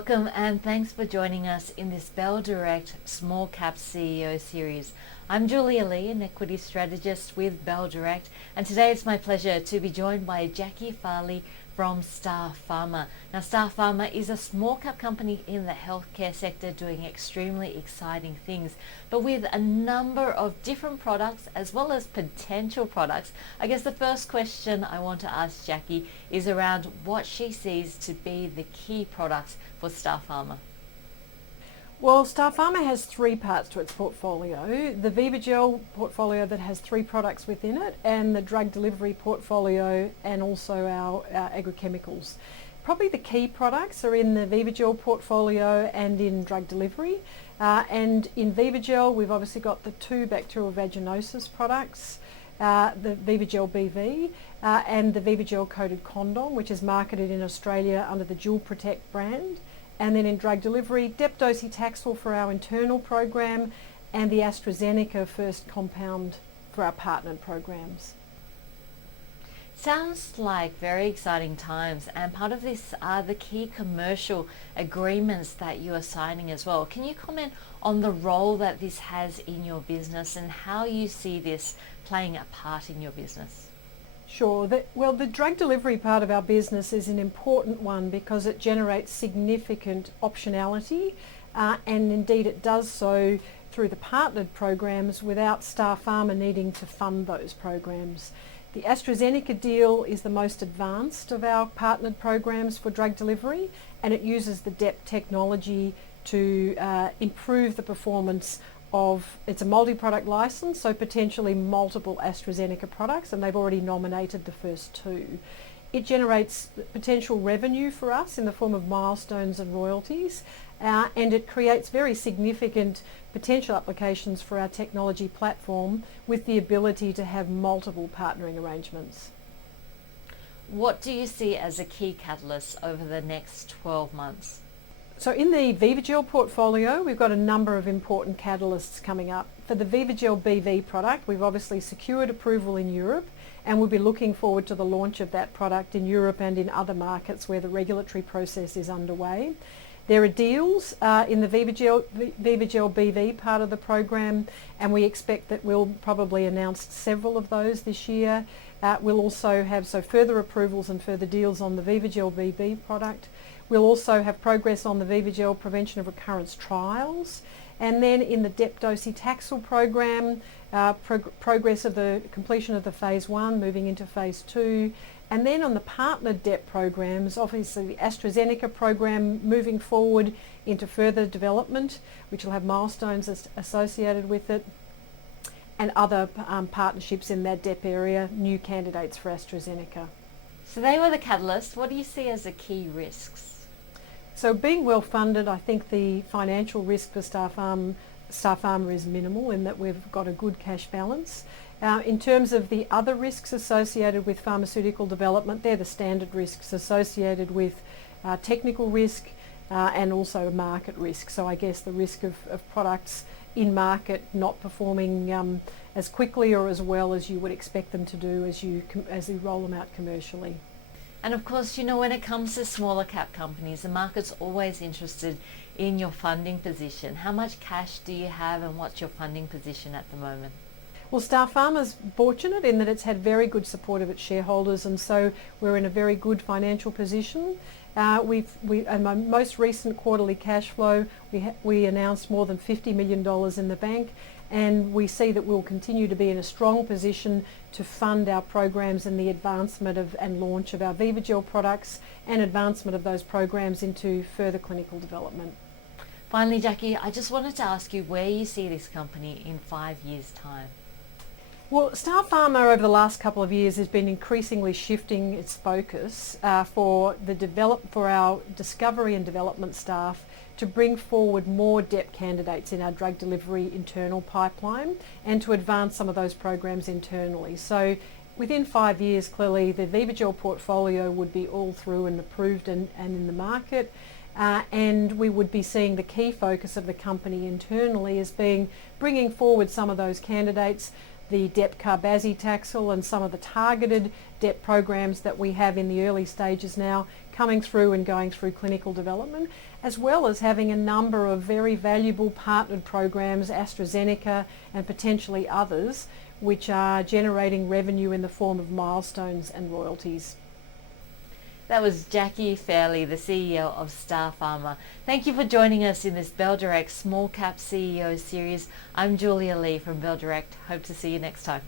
Welcome and thanks for joining us in this Bell Direct Small Cap CEO series. I'm Julia Lee, an equity strategist with Bell Direct, and today it's my pleasure to be joined by Jackie Fairley from Starpharma. Now, Starpharma is a small cap company in the healthcare sector doing extremely exciting things, but with a number of different products as well as potential products. I guess the first question I want to ask Jackie is around what she sees to be the key products for Starpharma. Well, Starpharma has three parts to its portfolio. The VivaGel portfolio that has three products within it, and the drug delivery portfolio, and also our agrochemicals. Probably the key products are in the VivaGel portfolio and in drug delivery. And in VivaGel, we've obviously got the two bacterial vaginosis products, the VivaGel BV and the VivaGel coated condom, which is marketed in Australia under the Dual Protect brand. And then in drug delivery, Dept-Docetaxel for our internal program and the AstraZeneca first compound for our partnered programs. Sounds like very exciting times, and part of this are the key commercial agreements that you are signing as well. Can you comment on the role that this has in your business and how you see this playing a part in your business? Sure. The drug delivery part of our business is an important one because it generates significant optionality, and indeed it does so through the partnered programs without Starpharma needing to fund those programs. The AstraZeneca deal is the most advanced of our partnered programs for drug delivery, and it uses the Dept technology to improve the performance of, it's a multi-product license, so potentially multiple AstraZeneca products, and they've already nominated the first two. It generates potential revenue for us in the form of milestones and royalties, and it creates very significant potential applications for our technology platform with the ability to have multiple partnering arrangements. What do you see as a key catalyst over the next 12 months? So in the VivaGel portfolio, we've got a number of important catalysts coming up. For the VivaGel BV product, we've obviously secured approval in Europe, and we'll be looking forward to the launch of that product in Europe and in other markets where the regulatory process is underway. There are deals in the VivaGel BV part of the program, and we expect that we'll probably announce several of those this year. We'll also have further approvals and further deals on the VivaGel BV product. We'll also have progress on the VivaGel prevention of recurrence trials. And then in the Dept-Docetaxel program, progress of the completion of the phase 1, moving into phase 2. And then on the partnered Dept programs, obviously the AstraZeneca program moving forward into further development, which will have milestones associated with it, and other partnerships in that Dept area, new candidates for AstraZeneca. So they were the catalysts. What do you see as the key risks? So being well funded, I think the financial risk for Starpharma is minimal in that we've got a good cash balance. In terms of the other risks associated with pharmaceutical development, they're the standard risks associated with technical risk and also market risk. So I guess the risk of products in market not performing as quickly or as well as you would expect them to do as you roll them out commercially. And of course, you know, when it comes to smaller cap companies, the market's always interested in your funding position. How much cash do you have and what's your funding position at the moment? Well, Starpharma's fortunate in that it's had very good support of its shareholders, and so we're in a very good financial position. In my most recent quarterly cash flow, we announced more than $50 million in the bank, and we see that we'll continue to be in a strong position to fund our programs and the advancement of and launch of our VivaGel products and advancement of those programs into further clinical development. Finally, Jackie, I just wanted to ask you where you see this company in 5 years' time. Well, Starpharma over the last couple of years has been increasingly shifting its focus for our discovery and development staff to bring forward more Dept candidates in our drug delivery internal pipeline and to advance some of those programs internally. So within 5 years, clearly the VivaGel portfolio would be all through and approved and in the market. And we would be seeing the key focus of the company internally as being bringing forward some of those candidates, the Dept-Docetaxel and some of the targeted Dept programs that we have in the early stages now coming through and going through clinical development, as well as having a number of very valuable partnered programs, AstraZeneca and potentially others, which are generating revenue in the form of milestones and royalties. That was Jackie Fairley, the CEO of Starpharma. Thank you for joining us in this Bell Direct Small Cap CEO series. I'm Julia Lee from Bell Direct. Hope to see you next time.